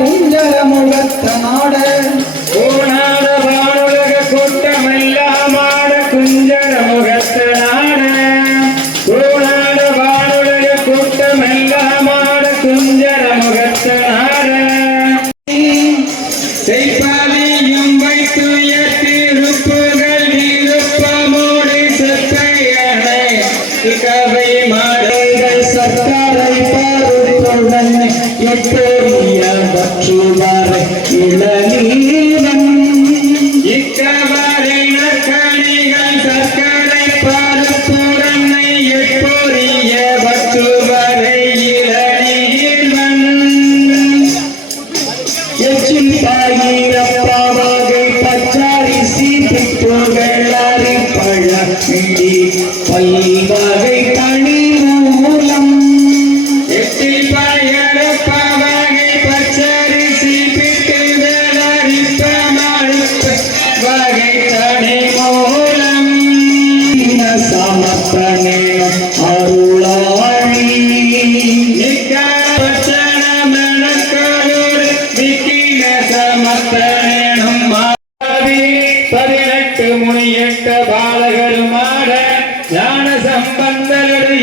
குஞ்சர முகத்த நாட கோணாத வானுலக கூட்டமெல்லாமாட குஞ்சர முகத்து நாட கோணாத வானுலக கூட்டமெல்லாமாட குஞ்சர முகத்து நாட செய்பாலியும் வைத்துய திருப்புகள் இருப்பமோடு செத்தையனை கவை பல்வகை தனி மூலம் எட்டில் பயர பவகை பச்சரிசி பிட்டு வேளரிப்ப மழுப்ப வகை தனி மூலம் சமப்பனே அருளாழி பச்சன மணக்கலூர் விக்கின பதினெட்டு முனியட்ட பாலகருமாட ஞான சம்பந்தலடு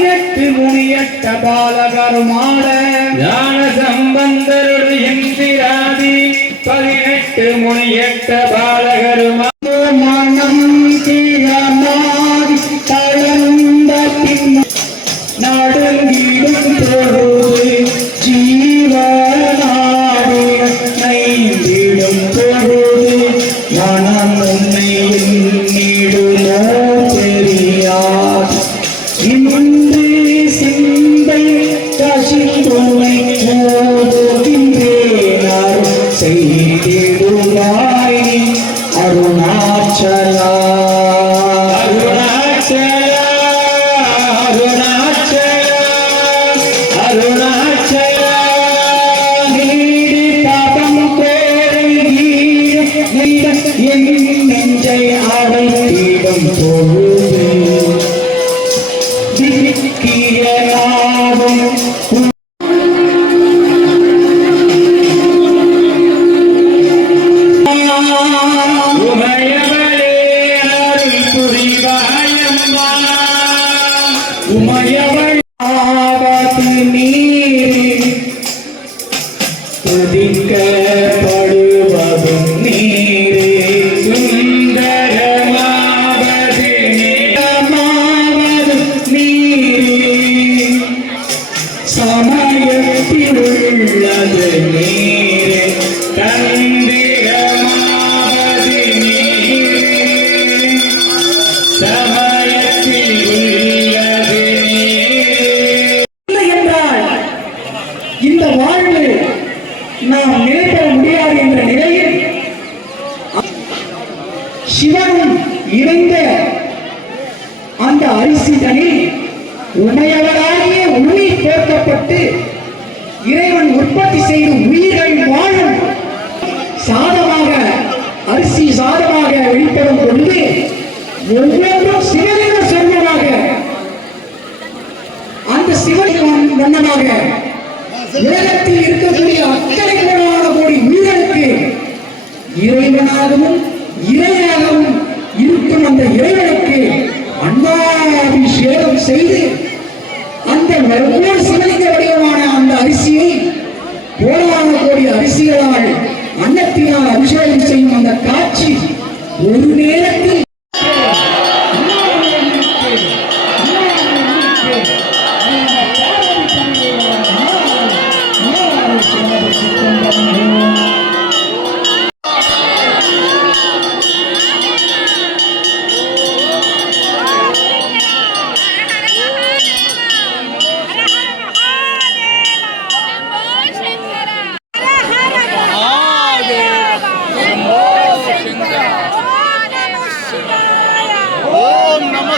பதினெட்டு முனியட்ட பாலகருமாட. ஞான சம்பந்தருடைய பதினெட்டு முனியட்ட பாலகருமா. என் நெஞ்சை அவை தீபம் திக்கிய சிவனும் இணைந்த அந்த அரிசிதனில் உமையவராகிய உற்பத்தி செய்து உயிர்கள் வாழும் சாதமாக அரிசி சாதமாக வெளிப்படும் பொழுது ஒவ்வொன்றும் சிவலிங்க சொர்க்கமாக அந்த சிவலிங்கம் வண்ணமாக உலகத்தில் இருக்கக்கூடிய அத்தனை கோடான கோடி உயிர்களுக்கு இறைவனாகவும் இறையாகவும் இருக்கும் அந்த இறைவனுக்கு அன்பாபிஷேகம் செய்து அந்த ஒவ்வொரு சிவலிங்க வடிவமான அந்த அரிசியை கோடான கோடி அரிசிகளால் அன்னத்தினால் அபிஷேகம் செய்யும் அந்த காட்சி ஒரு நேரத்தில்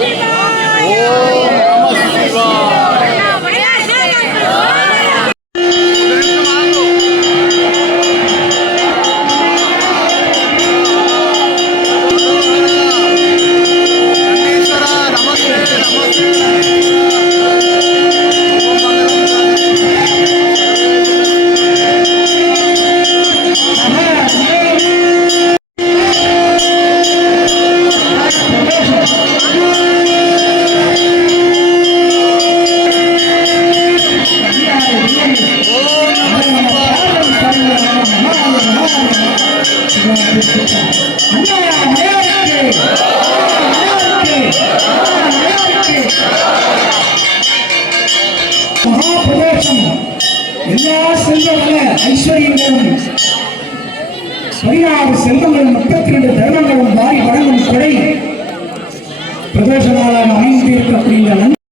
शिवाय மகா பிரதோஷம் எல்லா செல்வங்கள ஐஸ்வர்யங்களும் பதினாறு செல்வங்களும் முப்பத்தி ரெண்டு தர்மங்களும் வாரி வழங்கும் கொடை பிரதோஷமாக அமைந்திருக்கக்கூடிய